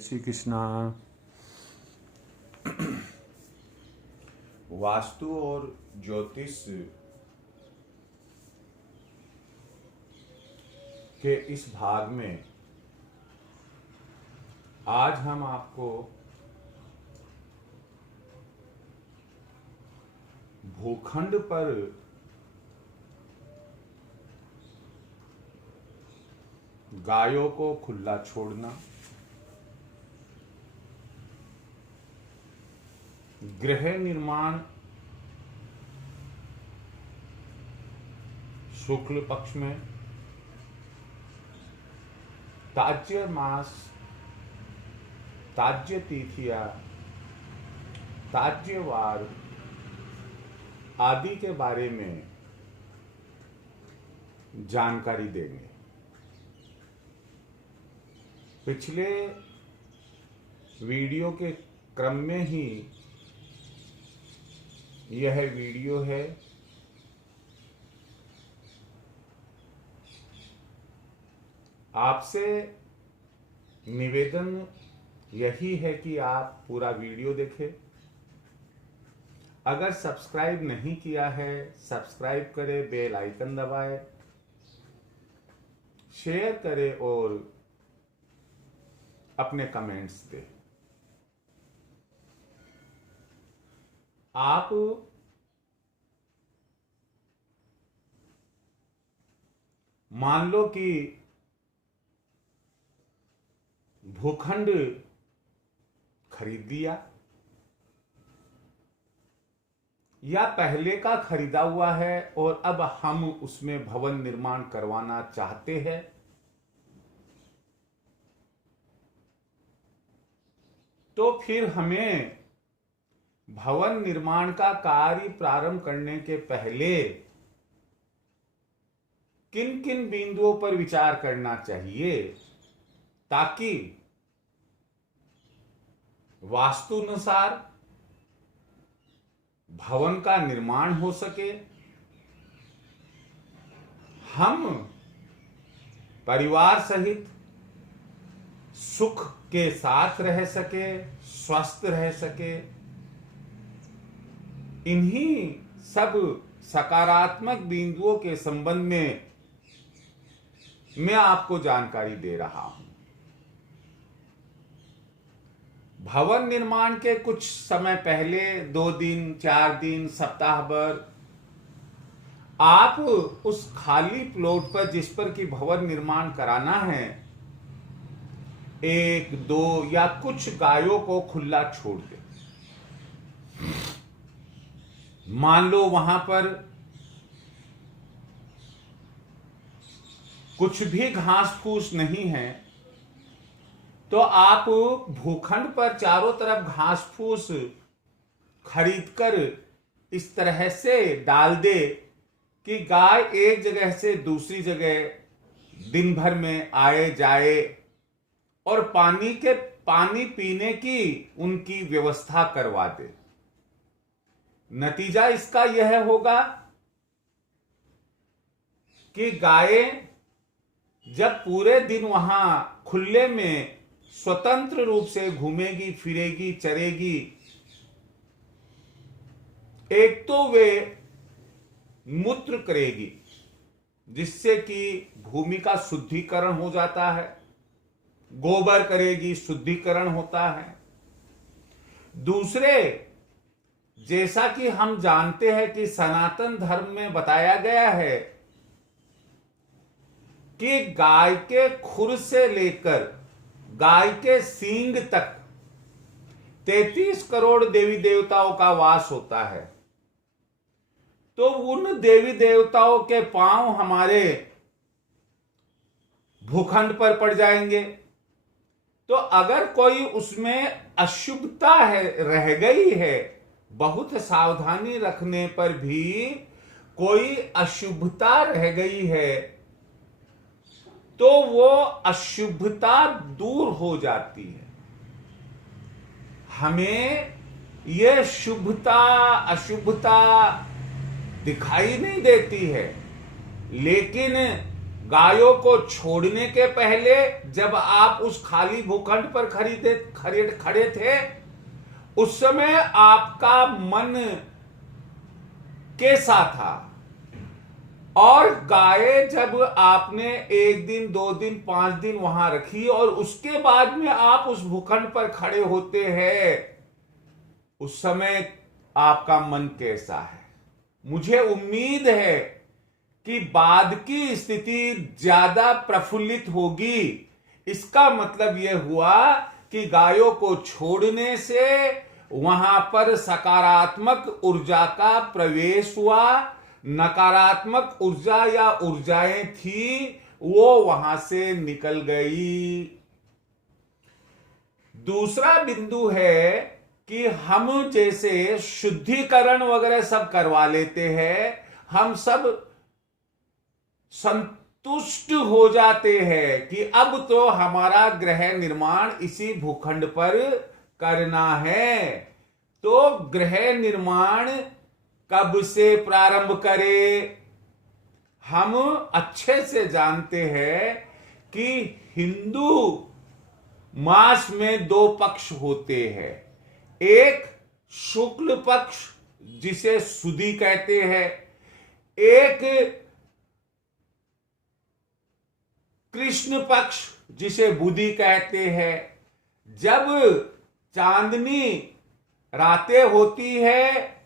श्री कृष्णा। वास्तु और ज्योतिष के इस भाग में आज हम आपको भूखंड पर गायों को खुला छोड़ना, गृह निर्माण शुक्ल पक्ष में, त्याज्य मास, त्याज्य तिथिया, त्याज्य वार आदि के बारे में जानकारी देंगे। पिछले वीडियो के क्रम में ही यह वीडियो है। आपसे निवेदन यही है कि आप पूरा वीडियो देखें। अगर सब्सक्राइब नहीं किया है, सब्सक्राइब करें, बेल आइकन दबाएं, शेयर करें और अपने कमेंट्स दें। आप मान लो कि भूखंड खरीद लिया या पहले का खरीदा हुआ है और अब हम उसमें भवन निर्माण करवाना चाहते हैं, तो फिर हमें भवन निर्माण का कार्य प्रारंभ करने के पहले किन किन बिंदुओं पर विचार करना चाहिए ताकि वास्तु अनुसार भवन का निर्माण हो सके, हम परिवार सहित सुख के साथ रह सके, स्वस्थ रह सके। इन्हीं सब सकारात्मक बिंदुओं के संबंध में मैं आपको जानकारी दे रहा हूं। भवन निर्माण के कुछ समय पहले 2 दिन, 4 दिन, सप्ताह भर आप उस खाली प्लॉट पर जिस पर कि भवन निर्माण कराना है, 1, 2 या कुछ गायों को खुला छोड़ दें। मान लो वहां पर कुछ भी घास फूस नहीं है, तो आप भूखंड पर चारों तरफ घास फूस खरीदकर इस तरह से डाल दे कि गाय एक जगह से दूसरी जगह दिन भर में आए जाए और पानी पीने की उनकी व्यवस्था करवा दे। नतीजा इसका यह होगा कि गायें जब पूरे दिन वहां खुले में स्वतंत्र रूप से घूमेगी, फिरेगी, चरेगी, एक तो वे मूत्र करेगी जिससे कि भूमि का शुद्धिकरण हो जाता है, गोबर करेगी, शुद्धिकरण होता है। दूसरे, जैसा कि हम जानते हैं कि सनातन धर्म में बताया गया है कि गाय के खुर से लेकर गाय के सींग तक 33 करोड़ देवी देवताओं का वास होता है। तो उन देवी देवताओं के पांव हमारे भूखंड पर पड़ जाएंगे। तो अगर कोई उसमें अशुभता है, रह गई है, बहुत सावधानी रखने पर भी कोई अशुभता रह गई है, तो वो अशुभता दूर हो जाती है। हमें ये शुभता अशुभता दिखाई नहीं देती है, लेकिन गायों को छोड़ने के पहले जब आप उस खाली भूखंड पर खड़े थे, उस समय आपका मन कैसा था? और गाय जब आपने 1 दिन 2 दिन 5 दिन वहां रखी और उसके बाद में आप उस भूखंड पर खड़े होते हैं, उस समय आपका मन कैसा है? मुझे उम्मीद है कि बाद की स्थिति ज्यादा प्रफुल्लित होगी। इसका मतलब यह हुआ कि गायों को छोड़ने से वहां पर सकारात्मक ऊर्जा का प्रवेश हुआ, नकारात्मक ऊर्जा या ऊर्जाएं थी वो वहां से निकल गई। दूसरा बिंदु है कि हम जैसे शुद्धिकरण वगैरह सब करवा लेते हैं, हम सब संतुष्ट हो जाते हैं कि अब तो हमारा गृह निर्माण इसी भूखंड पर करना है। तो गृह निर्माण कब से प्रारंभ करें? हम अच्छे से जानते हैं कि हिंदू मास में 2 पक्ष होते हैं। एक शुक्ल पक्ष जिसे सुदी कहते हैं, एक कृष्ण पक्ष जिसे बुधि कहते हैं। जब चांदनी रातें होती है,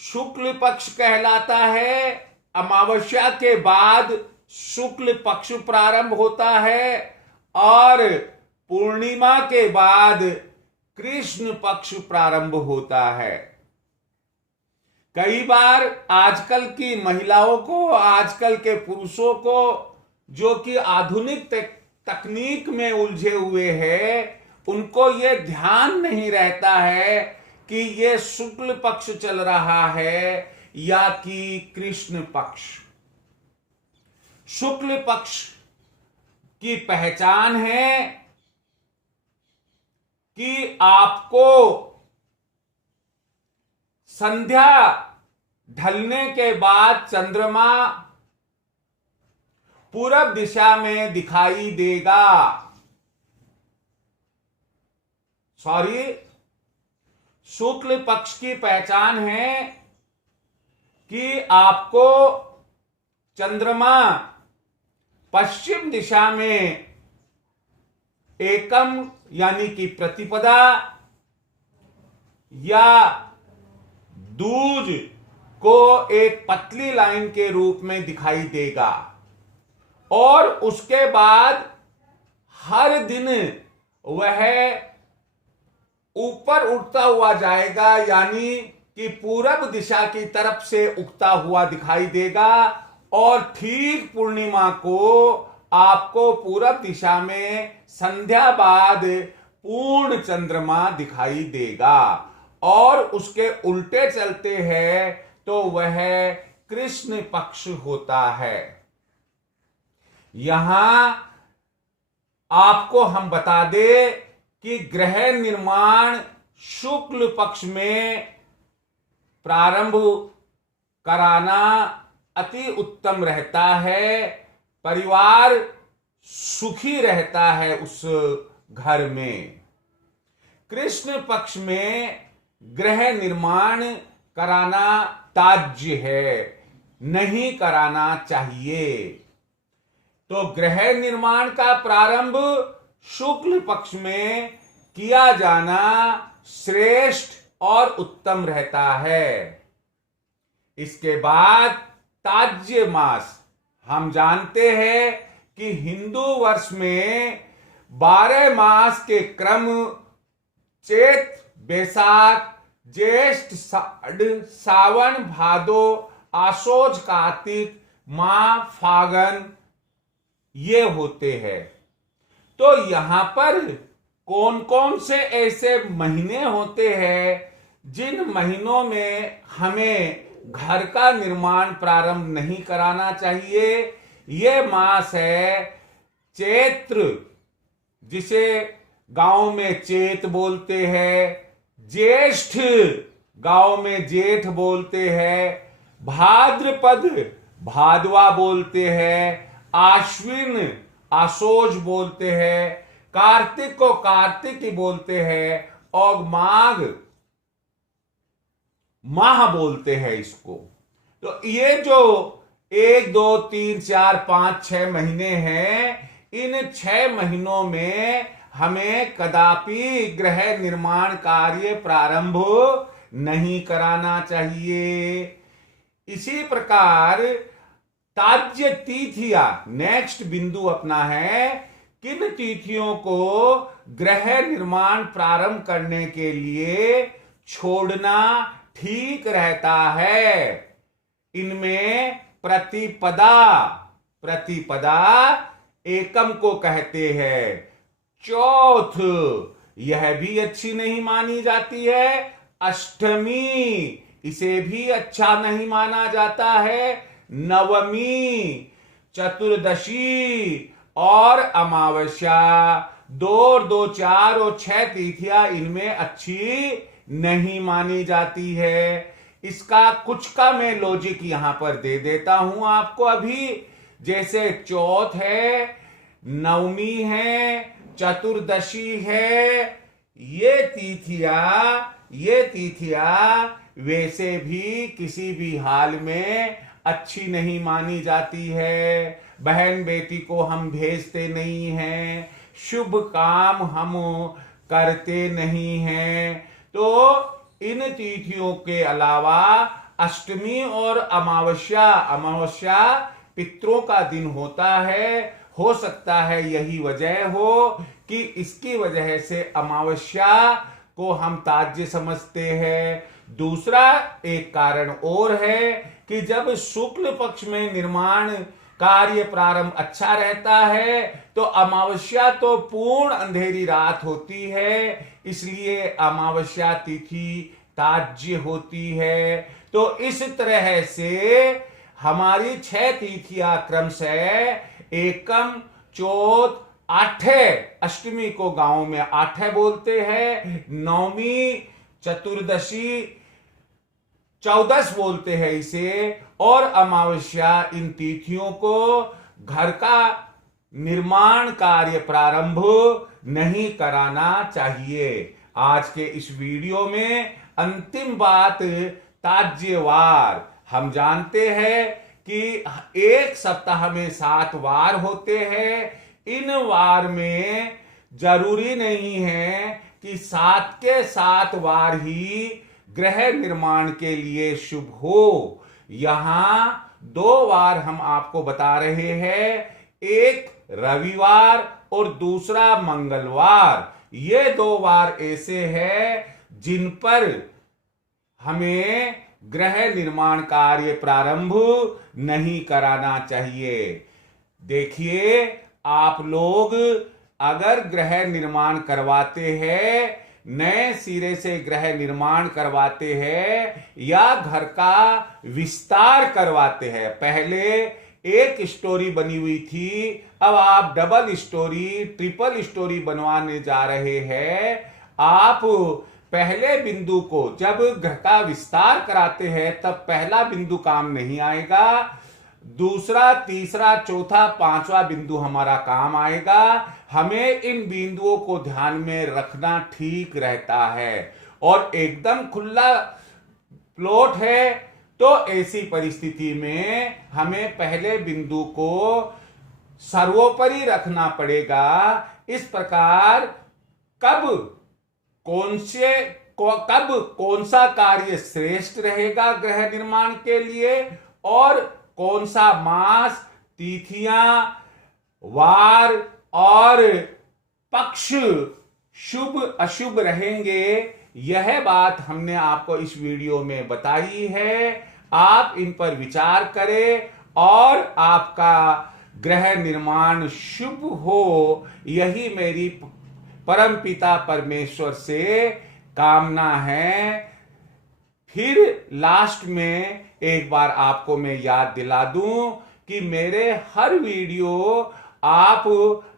शुक्ल पक्ष कहलाता है। अमावस्या के बाद शुक्ल पक्ष प्रारंभ होता है और पूर्णिमा के बाद कृष्ण पक्ष प्रारंभ होता है। कई बार आजकल की महिलाओं को, आजकल के पुरुषों को जो कि आधुनिक तकनीक में उलझे हुए हैं, उनको ये ध्यान नहीं रहता है कि ये शुक्ल पक्ष चल रहा है या कि कृष्ण पक्ष। शुक्ल पक्ष की पहचान है कि आपको संध्या ढलने के बाद चंद्रमा पूरब दिशा में दिखाई देगा। शुक्ल पक्ष की पहचान है कि आपको चंद्रमा पश्चिम दिशा में एकम यानी कि प्रतिपदा या दूज को एक पतली लाइन के रूप में दिखाई देगा और उसके बाद हर दिन वह ऊपर उठता हुआ जाएगा, यानी कि पूरब दिशा की तरफ से उगता हुआ दिखाई देगा और ठीक पूर्णिमा को आपको पूरब दिशा में संध्या बाद पूर्ण चंद्रमा दिखाई देगा और उसके उल्टे चलते हैं तो वह कृष्ण पक्ष होता है। यहां आपको हम बता दें कि गृह निर्माण शुक्ल पक्ष में प्रारंभ कराना अति उत्तम रहता है। परिवार सुखी रहता है उस घर में। कृष्ण पक्ष में गृह निर्माण कराना त्याज्य है, नहीं कराना चाहिए। तो गृह निर्माण का प्रारंभ शुक्ल पक्ष में किया जाना श्रेष्ठ और उत्तम रहता है। इसके बाद त्याज्य मास, हम जानते हैं कि हिंदू वर्ष में 12 मास के क्रम चैत बैसाख ज्येष्ठ सावन भादो आशोज कार्तिक माह फागन ये होते हैं। तो यहां पर कौन कौन से ऐसे महीने होते हैं जिन महीनों में हमें घर का निर्माण प्रारंभ नहीं कराना चाहिए? ये मास है चैत्र, जिसे गांव में चैत बोलते हैं, ज्येष्ठ गांव में जेठ बोलते हैं, भाद्रपद भादवा बोलते हैं, आश्विन आशोज बोलते हैं, कार्तिक को कार्तिक बोलते हैं, और माघ माह बोलते हैं इसको। तो ये जो 1 2 3 4 5 6 महीने हैं, इन 6 महीनों में हमें कदापि गृह निर्माण कार्य प्रारंभ नहीं कराना चाहिए। इसी प्रकार ताज्य तिथियां, नेक्स्ट बिंदु अपना है, किन तिथियों को गृह निर्माण प्रारंभ करने के लिए छोड़ना ठीक रहता है। इनमें प्रतिपदा, प्रतिपदा एकम को कहते हैं, चौथ यह भी अच्छी नहीं मानी जाती है, अष्टमी इसे भी अच्छा नहीं माना जाता है, नवमी, चतुर्दशी और अमावस्या 2 2 4 और 6 तिथियां इनमें अच्छी नहीं मानी जाती है। इसका कुछ का मैं लॉजिक यहां पर दे देता हूं आपको अभी। जैसे चौथ है, नवमी है, चतुर्दशी है, ये तिथियां वैसे भी किसी भी हाल में अच्छी नहीं मानी जाती है। बहन बेटी को हम भेजते नहीं हैं, शुभ काम हम करते नहीं हैं। तो इन तिथियों के अलावा अष्टमी और अमावस्या पितरों का दिन होता है। हो सकता है यही वजह हो कि इसकी वजह से अमावस्या को हम ताज्य समझते हैं। दूसरा एक कारण और है कि जब शुक्ल पक्ष में निर्माण कार्य प्रारंभ अच्छा रहता है तो अमावस्या तो पूर्ण अंधेरी रात होती है, इसलिए अमावस्या तिथि ताज्य होती है। तो इस तरह से हमारी 6 तिथियां क्रमशः एकम, चौथ, आठे, अष्टमी को गांव में आठे बोलते हैं, नवमी, चतुर्दशी, 14 बोलते हैं इसे, और अमावस्या, इन तिथियों को घर का निर्माण कार्य प्रारंभ नहीं कराना चाहिए। आज के इस वीडियो में अंतिम बात, ताज्यवार। हम जानते हैं कि एक सप्ताह में 7 वार होते हैं। इन वार में जरूरी नहीं है कि 7 के 7 वार ही गृह निर्माण के लिए शुभ हो। यहां 2 वार हम आपको बता रहे हैं, एक रविवार और दूसरा मंगलवार। ये 2 वार ऐसे हैं जिन पर हमें गृह निर्माण कार्य प्रारंभ नहीं कराना चाहिए। देखिए, आप लोग अगर गृह निर्माण करवाते हैं, नए सिरे से गृह निर्माण करवाते हैं या घर का विस्तार करवाते हैं, पहले एक स्टोरी बनी हुई थी, अब आप डबल स्टोरी, ट्रिपल स्टोरी बनवाने जा रहे हैं। आप पहले बिंदु को जब घर का विस्तार कराते हैं तब पहला बिंदु काम नहीं आएगा, दूसरा, तीसरा, चौथा, 5वां बिंदु हमारा काम आएगा। हमें इन बिंदुओं को ध्यान में रखना ठीक रहता है। और एकदम खुला प्लॉट है तो ऐसी परिस्थिति में हमें पहले बिंदु को सर्वोपरि रखना पड़ेगा। इस प्रकार कब कौन सा कार्य श्रेष्ठ रहेगा गृह निर्माण के लिए, और कौन सा मास, तिथियां, वार और पक्ष शुभ अशुभ रहेंगे, यह बात हमने आपको इस वीडियो में बताई है। आप इन पर विचार करें और आपका गृह निर्माण शुभ हो, यही मेरी परमपिता परमेश्वर से कामना है। फिर लास्ट में एक बार आपको मैं याद दिला दूं कि मेरे हर वीडियो आप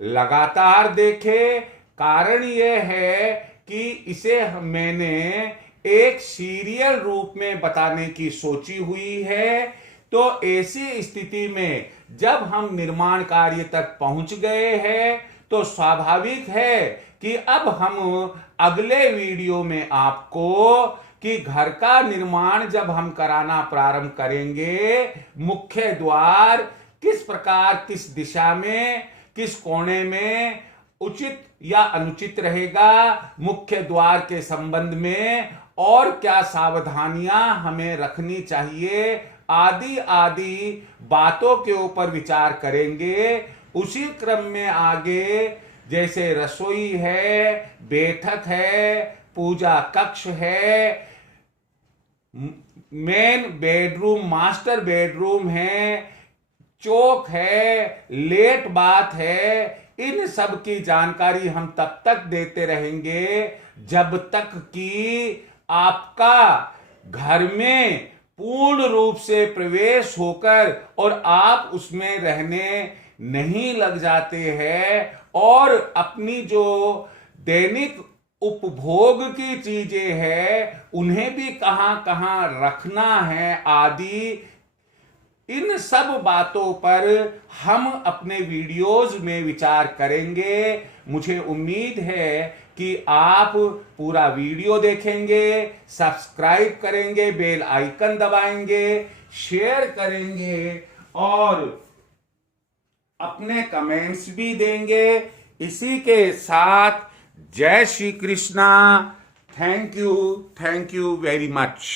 लगातार देखें। कारण यह है कि इसे मैंने एक सीरियल रूप में बताने की सोची हुई है। तो ऐसी स्थिति में जब हम निर्माण कार्य तक पहुंच गए हैं तो स्वाभाविक है कि अब हम अगले वीडियो में आपको कि घर का निर्माण जब हम कराना प्रारंभ करेंगे, मुख्य द्वार किस प्रकार, किस दिशा में, किस कोने में उचित या अनुचित रहेगा, मुख्य द्वार के संबंध में और क्या सावधानियां हमें रखनी चाहिए, आदि आदि बातों के ऊपर विचार करेंगे। उसी क्रम में आगे जैसे रसोई है, बैठक है, पूजा कक्ष है, मेन बेडरूम, मास्टर बेडरूम है, चौक है, लेट बाथ है, इन सब की जानकारी हम तब तक देते रहेंगे जब तक कि आपका घर में पूर्ण रूप से प्रवेश होकर और आप उसमें रहने नहीं लग जाते हैं और अपनी जो दैनिक उपभोग की चीजें हैं उन्हें भी कहां कहां रखना है आदि, इन सब बातों पर हम अपने वीडियोस में विचार करेंगे। मुझे उम्मीद है कि आप पूरा वीडियो देखेंगे, सब्सक्राइब करेंगे, बेल आइकन दबाएंगे, शेयर करेंगे और अपने कमेंट्स भी देंगे। इसी के साथ जय Shri Krishna. Thank you very much.